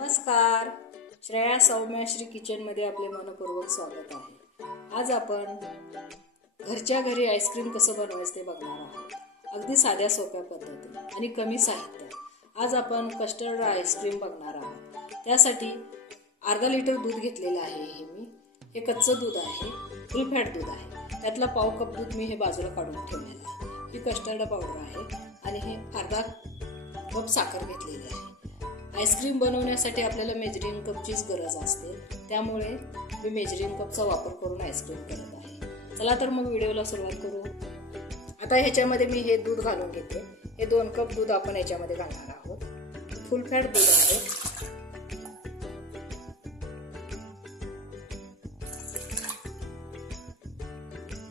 नमस्कार, श्रेया सौम्यश्री किचनमध्ये आपले मनपूर्वक स्वागत आहे. आज आपण घरच्या घरी आईस्क्रीम कसं बनवायचं ते बघणार आहोत. अगदी साध्या सोप्या पद्धतीने आणि कमी साहित्यात. आज आपण कस्टर्ड आईस्क्रीम बघणार आहोत. त्यासाठी अर्धा लिटर दूध घेतलेलं आहे. हे कच्चं दूध आहे, फुल फॅट दूध आहे. त्यातला पाव कप दूध मी हे बाजूला काढून ठेवलेलं आहे. ही कस्टर्ड पावडर आहे आणि हे अर्धा कप साखर घेतलेली आहे. आईस्क्रीम बनवण्यासाठी आपल्याला मेजरिंग कपचीच गरज असते, त्यामुळे मी मेजरिंग कपचा वापर करून आईस्क्रीम करत आहे. चला तर मग व्हिडिओला सुरुवात करू. आता ह्याच्यामध्ये मी हे दूध घालून घेते. हे 2 कप दूध आपण ह्याच्यामध्ये घालणार आहोत. फुल फॅट दूध आहे.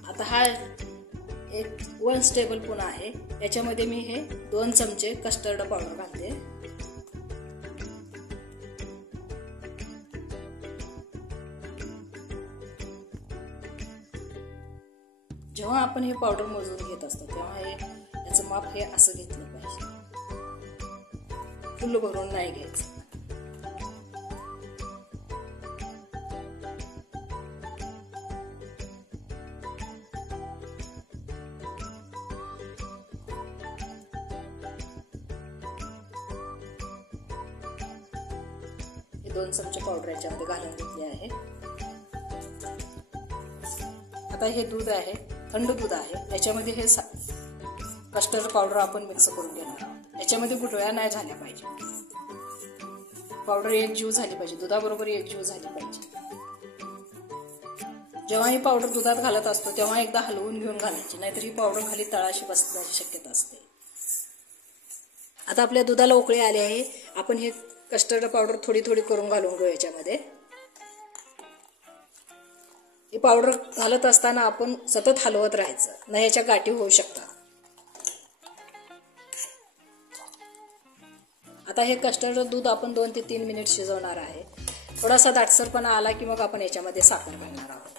आता हा एक 1 टेबलस्पून आहे. याच्यामध्ये मी हे 2 चमचे कस्टर्ड पावडर घालते. जेव्हा आपण हे पावडर मोजून घेत असतो तेव्हा याचं माप हे असं घेतलं पाहिजे, फुल भरून नाही घ्यायचं. हे 2 चमचे पावडर याच्यामध्ये घालून घेतले आहे. आता हे दूध आहे, थंड दूध आहे. याच्यामध्ये हे कस्टर्ड पावडर आपण मिक्स करून घेणार आहोत. याच्यामध्ये गुठळ्या नाही झाल्या पाहिजे. पावडर एकजीव झाली पाहिजे, दुधाबरोबर एकजीव झाली पाहिजे. जेव्हा ही पावडर दुधात घालत असतो तेव्हा एकदा हलवून घेऊन घालायची, नाहीतर ही पावडर खाली तळाशी बसण्याची शक्यता असते. आता आपल्या दुधाला उकळी आली आहे. आपण हे कस्टर्ड पावडर थोडी थोडी करून घालून घेऊ याच्यामध्ये. हे पावडर घालत असताना आपण सतत हलवत राहायचं, नाही याच्या गाठी होऊ शकतात. आता हे कस्टर्ड दूध आपण 2 ते 3 मिनिट शिजवणार आहे. थोडासा दाटसरपणा आला की मग आपण याच्यामध्ये साखर घालणार आहोत.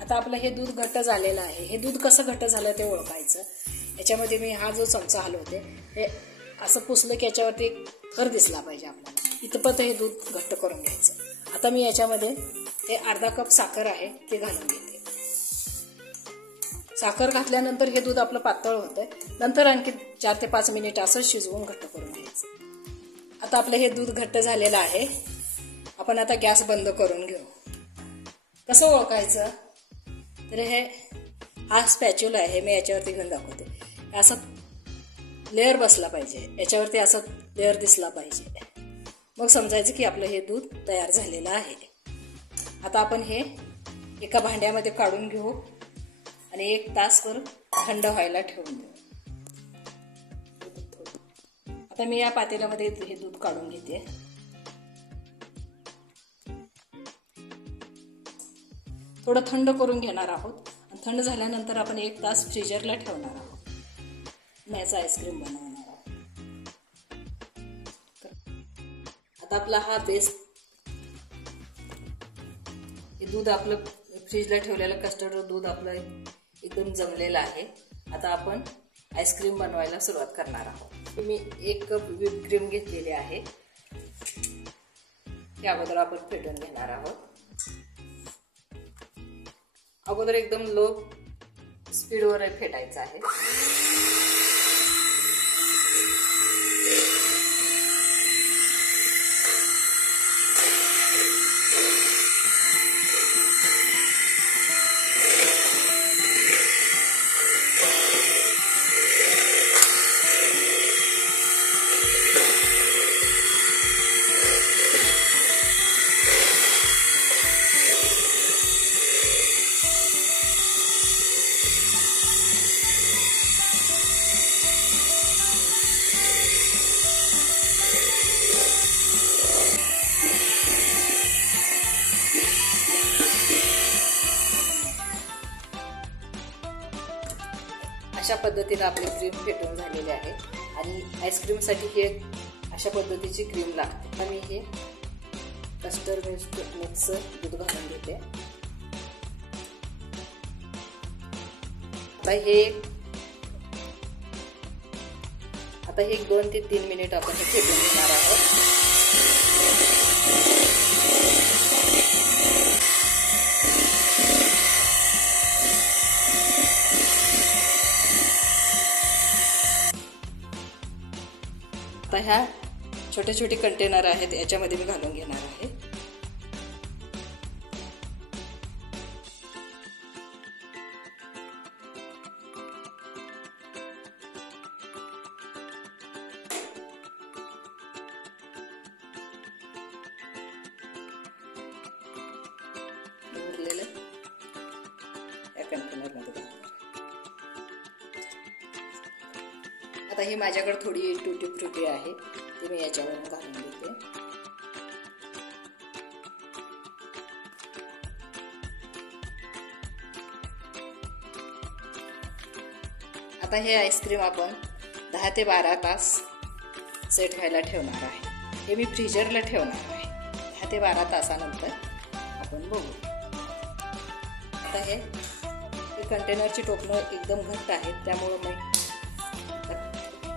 आता आपलं हे दूध घट्ट झालेलं आहे. हे दूध कसं घट्ट झालं ते ओळखायचं. याच्यामध्ये मी हा जो चमचा हलवते, हे असं पुसलं की याच्यावरती एक थर दिसला पाहिजे आपल्याला. इथपर्यंत हे दूध घट्ट करून घ्यायचं. आता मी याच्यामध्ये हे अर्धा कप साखर आहे ते घालून घेते. साखर घातल्यानंतर हे दूध आपलं पातळ होतंय. नंतर आणखी 4 ते 5 मिनिट असं शिजवून घट्ट करून घ्यायचं. आता आपलं हे दूध घट्ट झालेलं आहे. आपण आता गॅस बंद करून घेऊ. कसं ओळखायचं तर हा स्पॅच्युला आहे, मी याच्यावरती घेऊन दाखवते. असं लेअर बसला पाहिजे, याच्यावरती असं लेअर दिसला पाहिजे. मग समजायचं की आपलं हे दूध तयार झालेलं आहे. आता आपण हे एका भांड्यामध्ये काढून घेऊ आणि 1 तासभर थंड व्हायला ठेवून देऊ. आता मी या पातेल्यामध्ये हे दूध काढून घेते. थोडं थंड करून घेणार आहोत. थंड झाल्यानंतर आपण 1 तास फ्रीजरला ठेवणार आहोत. याचा आईस्क्रीम बनवणार आहोत. आता आपला हा बेस, हे दूध आपलं फ्रीजला ठेवलेलं कस्टर्ड दूध आपलं एकदम जमलेलं आहे. आता आपण आईस्क्रीम बनवायला सुरुवात करणार आहोत. मी 1 कप व्हिप क्रीम घेतलेली आहे. त्या अगोदर आपण फेटून घेणार आहोत. अगोदर एकदम लो स्पीडवर फेटायचं आहे. अशा पद्धतीने आपली क्रीम फेटून झालेली आहे आणि आईस्क्रीमसाठी हे अशा पद्धतीची क्रीम लागते. तर मी हे कस्टर्ड मिक्स दूध घालून घेते. आता हे 2 ते 3 मिनिट आपण हे फेटून घेणार आहोत. आता ह्या छोटे छोटे कंटेनर आहेत, याच्यामध्ये मी घालून घेणार आहे. उरलेलं या कंटेनरमध्ये घालणार. आता ही माझ्याकडे थोडी टुटी फ्रुटी आहे, ती मी याच्यावरून घालून घेते. आता हे आईस्क्रीम आपण 10 ते 12 तास सेट व्हायला ठेवणार आहे. हे मी फ्रीजरला ठेवणार आहे. 10 ते 12 तासानंतर आपण बघू. आता हे कंटेनरची टोपणं एकदम घट्ट आहेत, त्यामुळं मी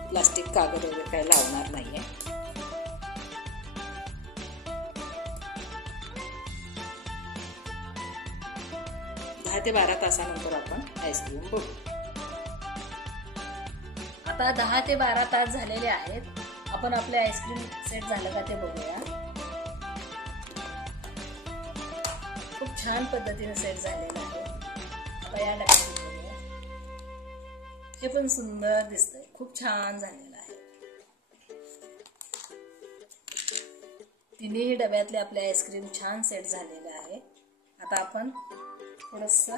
प्लास्टिक कागद वगैरे काही लावणार नाहीये. दहा ते 12 तासानंतर आपण आईस्क्रीम बघू. आता 10 ते 12 तास झालेले आहेत. आपण आपले आईस्क्रीम सेट झालं का ते बघूया. खूप छान पद्धतीने सेट झालेलं आहे. आता या डब्यात हे पण सुंदर दिसतंय, खूप छान झालेलं आहे. तिन्ही डब्यातले आपले आईस्क्रीम छान सेट झालेले आहे. आता आपण थोडंसं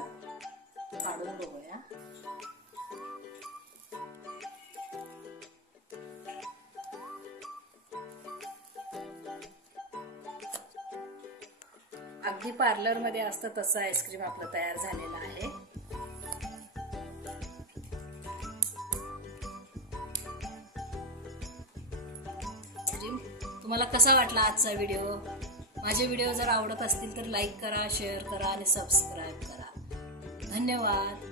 काढून बघूया. अगदी पार्लरमध्ये असतं तसं आईस्क्रीम आपलं तयार झालेलं आहे. तुम्हाला कसा वाटला आजचा व्हिडिओ? माझे व्हिडिओ जर आवडत असतील तर लाईक करा, शेअर करा आणि सबस्क्राईब करा. धन्यवाद.